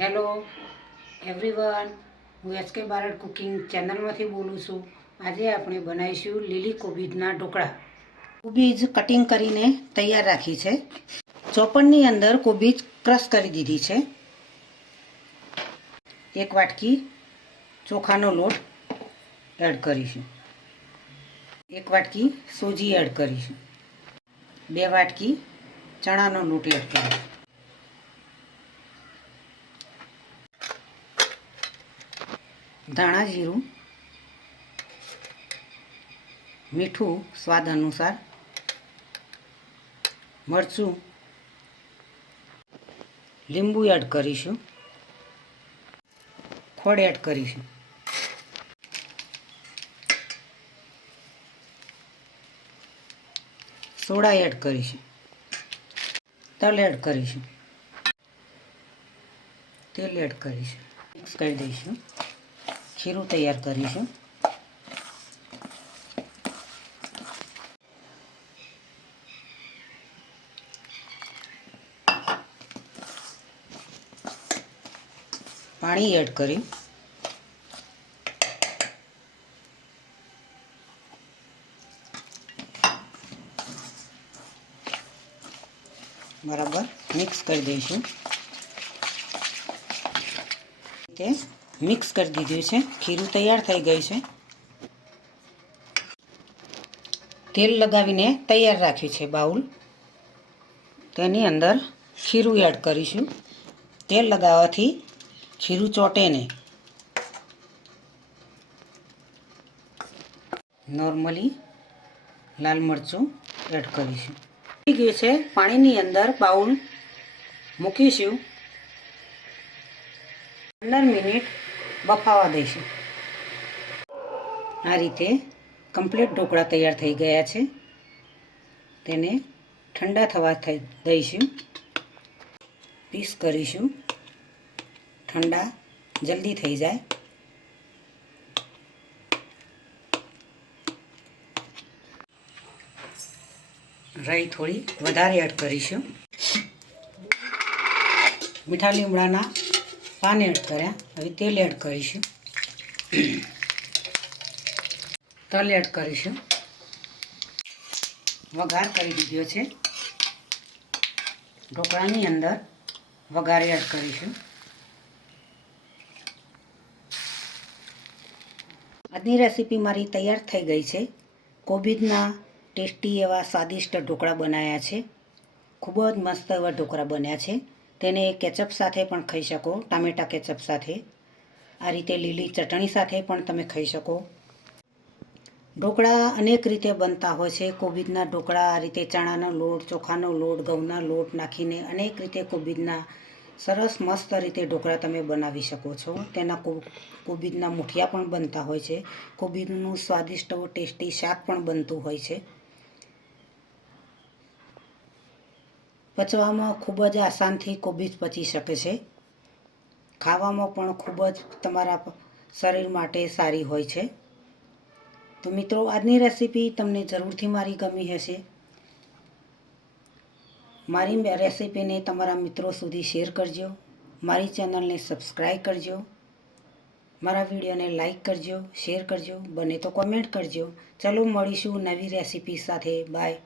Hello everyone હું SK Barad cooking ચેનલમાંથી બોલું છું. આજે આપણે બનાવીશું લીલી કોબીજના ઢોકળા. કોબીજ કટિંગ કરીને તૈયાર રાખી છે. ચોપડની અંદર કોબીજ ક્રશ કરી દીધી છે. એક વાટકી ચોખાનો લોટ એડ કરીશું. એક વાટકી સોજી એડ કરીશું. બે વાટકી ચણાનો લોટ એડ કરીશું. ધાણા, જીરું, મીઠું સ્વાદ અનુસાર, મરચું, લીંબુ એડ કરીશું ખોડ એડ કરીશું. સોડા એડ કરીશું. તલ એડ કરીશું. તેલ એડ કરીશું. મિક્સ કરી દઈશું. ખીરું તૈયાર કરીશું પાણી એડ કરી. બરાબર મિક્સ કરી દઈશું. તે મિક્સ કરી દીધું છે. ખીરું તૈયાર થઈ ગયું છે. તેલ લગાવીને તૈયાર રાખ્યું છે બાઉલ. તેની અંદર ખીરું એડ કરીશું. તેલ લગાવવાથી ખીરું ચોટે નહીં. નોર્મલી લાલ મરચું એડ કરીશું. થઈ ગયું છે પાણીની અંદર બાઉલ મૂકીશું. પંદર મિનિટ બફાવા દઈશું. આ રીતે કમ્પ્લીટ ઢોકળા તૈયાર થઈ ગયા છે. તેને ઠંડા થવા થઈ દઈશું. પીસ કરીશું. ઠંડા જલ્દી થઈ જાય. રાઈ થોડી વધારે એડ કરીશું. મીઠા લીમડાના પાન એડ કર્યા. હવે તેલ એડ કરીશું. તલ એડ કરીશું. વઘાર કરી દીધો છે. ઢોકળાની અંદર વઘાર એડ કરીશું. આજની રેસીપી મારી તૈયાર થઈ ગઈ છે. કોબીજના ટેસ્ટી એવા સ્વાદિષ્ટ ઢોકળા બનાવ્યા છે. ખૂબ જ મસ્ત એવા ઢોકળા બન્યા છે. તેને કેચઅપ સાથે પણ ખાઈ શકો, ટામેટા કેચઅપ સાથે. આ રીતે લીલી ચટણી સાથે પણ તમે ખાઈ શકો. ઢોકળા અનેક રીતે બનતા હોય છે. કોબીજના ઢોકળા આ રીતે ચણાનો લોટ, ચોખાનો લોટ, ઘઉંના લોટ નાખીને અનેક રીતે કોબીજના સરસ મસ્ત રીતે ઢોકળા તમે બનાવી શકો છો. તેના કોબીજના મુઠિયા પણ બનતા હોય છે. કોબીજનું સ્વાદિષ્ટ ટેસ્ટી શાક પણ બનતું હોય છે. પચવામાં ખૂબ જ આસાનથી કોબીજ પચી શકે છે. ખાવામાં પણ ખૂબ જ તમારા શરીર માટે સારી હોય છે. તો મિત્રો, આજની રેસીપી તમને જરૂરથી મારી ગમી હશે. મારી રેસીપીને તમારા મિત્રો સુધી શેર કરજો. મારી ચેનલને સબસ્ક્રાઈબ કરજો. મારા વિડીયોને લાઈક કરજો, શેર કરજો, બને તો કોમેન્ટ કરજો. ચલો મળીશું નવી રેસીપી સાથે. બાય.